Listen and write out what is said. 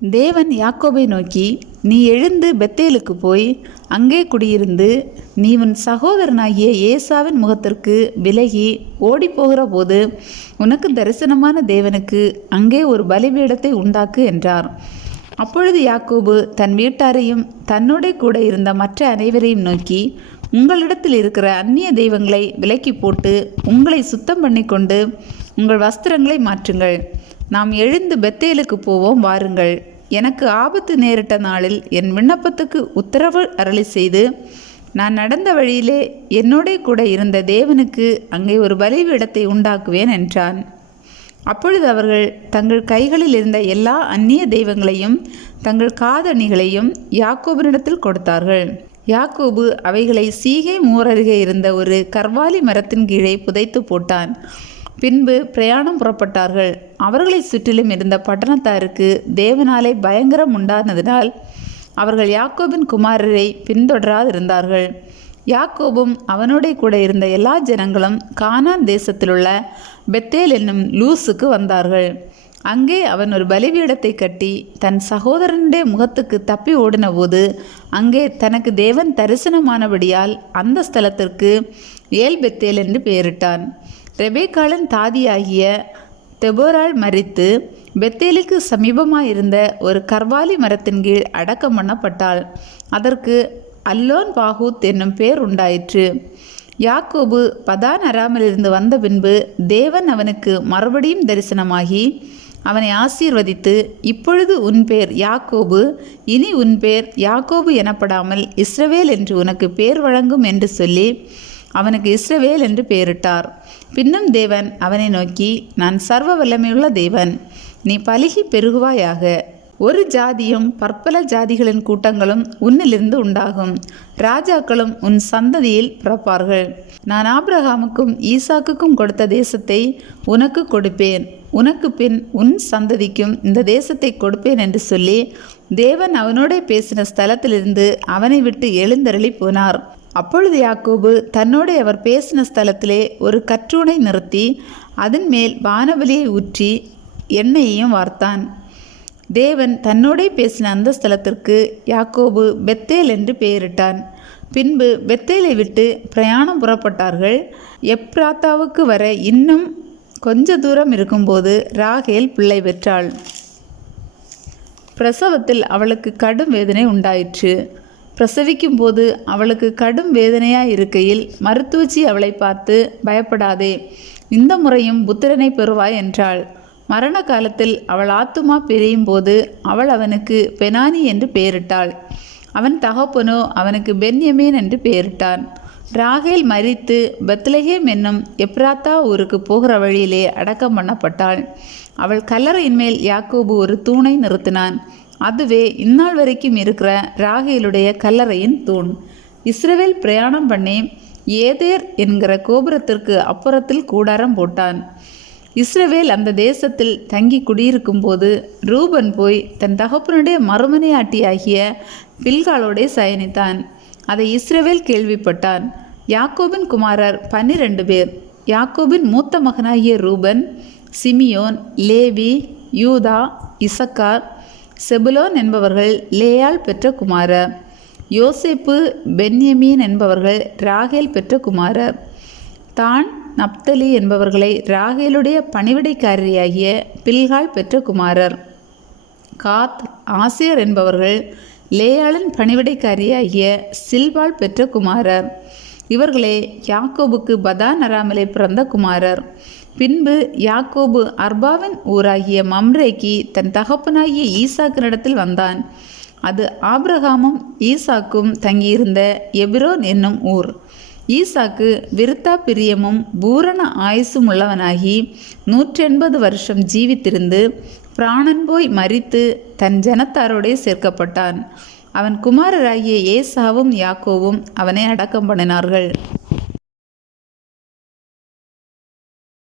தேவன் யாக்கோபை நோக்கி, நீ எழுந்து பெத்தேலுக்கு போய் அங்கே குடியிருந்து நீ உன் சகோதரனாகிய ஏசாவின் முகத்திற்கு விலகி ஓடிப்போகிற போது உனக்கு தரிசனமான தேவனுக்கு அங்கே ஒரு பலிபீடத்தை உண்டாக்கு என்றார். அப்பொழுது யாக்கோபு தன் வீட்டாரையும் தன்னோட கூட இருந்த மற்ற அனைவரையும் நோக்கி, உங்களிடத்தில் இருக்கிற அந்நிய தெய்வங்களை விலக்கி போட்டு உங்களை சுத்தம் பண்ணி கொண்டு உங்கள் வஸ்திரங்களை மாற்றுங்கள். நாம் எழுந்து பெத்தேலுக்கு போவோம், வாருங்கள். எனக்கு ஆபத்து நேரிட்ட நாளில் என் விண்ணப்பத்துக்கு உத்தரவு அருளி செய்து நான் நடந்த வழியிலே என்னோட கூட இருந்த தேவனுக்கு அங்கே ஒரு பலிபீடத்தை உண்டாக்குவேன் என்றான். அப்பொழுது அவர்கள் தங்கள் கைகளில் இருந்த எல்லா அந்நிய தெய்வங்களையும் தங்கள் காதணிகளையும் யாக்கோபினிடத்தில் கொடுத்தார்கள். யாக்கோபு அவைகளை சீகேம் ஊர் அருகே இருந்த ஒரு கர்வாலி மரத்தின் கீழே புதைத்து போட்டான். பின்பு பிரயாணம் புறப்பட்டார்கள். அவர்களை சுற்றிலும் இருந்த பட்டணத்தாருக்கு தேவனாலே பயங்கரம் உண்டானதினால் அவர்கள் யாக்கோபின் குமாரரை பின்தொடராதிருந்தார்கள். யாக்கோபும் அவனோட கூட இருந்த எல்லா ஜனங்களும் கானான் தேசத்திலுள்ள பெத்தேல் என்னும் லூஸுக்கு வந்தார்கள். அங்கே அவன் ஒரு பலிபீடத்தை கட்டி தன் சகோதரனுடைய முகத்துக்கு தப்பி ஓடின போது அங்கே தனக்கு தேவன் தரிசனமானபடியால் அந்த ஸ்தலத்திற்கு ஏல் பெத்தேல் என்று பெயரிட்டான். ரெபேக்காளின் தாதியாகிய தெபோராள் மரித்து பெத்தேலுக்கு சமீபமாயிருந்த ஒரு கர்வாலி மரத்தின் கீழ் அடக்கம் பண்ணப்பட்டாள். அதற்கு அல்லோன் பாகூத் என்னும் பேர் உண்டாயிற்று. யாக்கோபு பதான் அராமிலிருந்து வந்த பின்பு தேவன் அவனுக்கு மறுபடியும் தரிசனமாகி அவனை ஆசீர்வதித்து, இப்பொழுது உன் பேர் யாக்கோபு, இனி உன் பேர் யாக்கோபு எனப்படாமல் இஸ்ரவேல் என்று உனக்கு பேர் வழங்கும் என்று சொல்லி அவனுக்கு இஸ்ரவேல் என்று பெயரிட்டார். பின்னும் தேவன் அவனை நோக்கி, நான் சர்வ வல்லமையுள்ள தேவன், நீ பலுகி பெருகுவாயாக. ஒரு ஜாதியும் பற்பல ஜாதிகளின் கூட்டங்களும் உன்னிலிருந்து உண்டாகும். ராஜாக்களும் உன் சந்ததியில் பிறப்பார்கள். நான் ஆபிரகாமுக்கும் ஈசாக்குக்கும் கொடுத்த தேசத்தை உனக்கு கொடுப்பேன். உனக்கு பின் உன் சந்ததிக்கும் இந்த தேசத்தை கொடுப்பேன் என்று சொல்லி தேவன் அவனோட பேசின ஸ்தலத்திலிருந்து அவனை விட்டு எழுந்தருளி போனார். அப்பொழுது யாக்கோபு தன்னோடு அவர் பேசின ஸ்தலத்திலே ஒரு கற்றூனை நிறுத்தி அதன் மேல் வானபலியை ஊற்றி எண்ணெயையும் வார்த்தான். தேவன் தன்னோட பேசின அந்த ஸ்தலத்திற்கு யாக்கோபு பெத்தேல் என்று பெயரிட்டான். பின்பு பெத்தேலை விட்டு பிரயாணம் புறப்பட்டார்கள். எப்ராத்தாவுக்கு வர இன்னும் கொஞ்ச தூரம் இருக்கும்போது ராகேல் பிள்ளை பெற்றாள். பிரசவத்தில் அவளுக்கு கடும் வேதனை உண்டாயிற்று. பிரசவிக்கும் போது அவளுக்கு கடும் வேதனையாய் இருக்கையில் மருத்துவச்சி அவளை பார்த்து, பயப்படாதே, இந்த முறையும் புத்திரனை பெறுவாய் என்றாள். மரண காலத்தில் அவள் ஆத்துமா பிரியும் போது அவள் அவனுக்கு பெனானி என்று பெயரிட்டாள். அவன் தகப்பனோ அவனுக்கு பென்யமீன் என்று பெயரிட்டான். ராகேல் மரித்து பெத்லெகேம் என்னும் எப்ராத்தா ஊருக்கு போகிற வழியிலே அடக்கம் பண்ணப்பட்டாள். அவள் கல்லறையின் மேல் யாக்கோபு ஒரு தூணை நிறுத்தினான். அதுவே இந்நாள் வரைக்கும் இருக்கிற ராகேலுடைய கல்லறையின் தூண். இஸ்ரவேல் பிரயாணம் பண்ணி ஏதேர் என்கிற கோபுரத்திற்கு அப்புறத்தில் கூடாரம் போட்டான். இஸ்ரவேல் அந்த தேசத்தில் தங்கி குடியிருக்கும் போது ரூபன் போய் தன் தகப்பனுடைய மறுமனையாட்டியாகிய பில்காலோடே சயனித்தான். அதை இஸ்ரவேல் கேள்விப்பட்டான். யாக்கோபின் குமாரர் 12 பேர். யாக்கோபின் மூத்த மகனாகிய ரூபன், சிமியோன், லேவி, யூதா, இசக்கார், செபுலோன் என்பவர்கள் லேயாள் பெற்ற குமாரர். யோசேப்பு, பென்யமீன் என்பவர்கள் ராகேல் பெற்ற குமாரர். தான், நப்தலி என்பவர்களை ராகேலுடைய பணிவிடைக்காரியாகிய பில்காள் பெற்ற குமாரர். காத், ஆசேர் என்பவர்கள் லேயாளின் பணிவிடைக்காரியாகிய சில்பாள் பெற்ற குமாரர். இவர்களே யாக்கோபுக்கு பதான் அராமிலே பிறந்த குமாரர். பின்பு யாக்கோபு அர்பாவின் ஊராகிய மம்ரேக்கு தன் தகப்பனாகிய ஈசாக்கினிடத்தில் வந்தான். அது ஆபிரகாமும் ஈசாக்கும் தங்கியிருந்த எபிரோன் என்னும் ஊர். ஈசாக்கு விருத்தா பிரியமும் பூரண ஆயுசும் உள்ளவனாகி 180 வருஷம் ஜீவித்திருந்து பிராணன் போய் மரித்து தன் ஜனத்தாரோடே சேர்க்கப்பட்டான். அவன் குமாரராகிய ஏசாவும் யாக்கோவும் அவனை அடக்கம் பண்ணினார்கள்.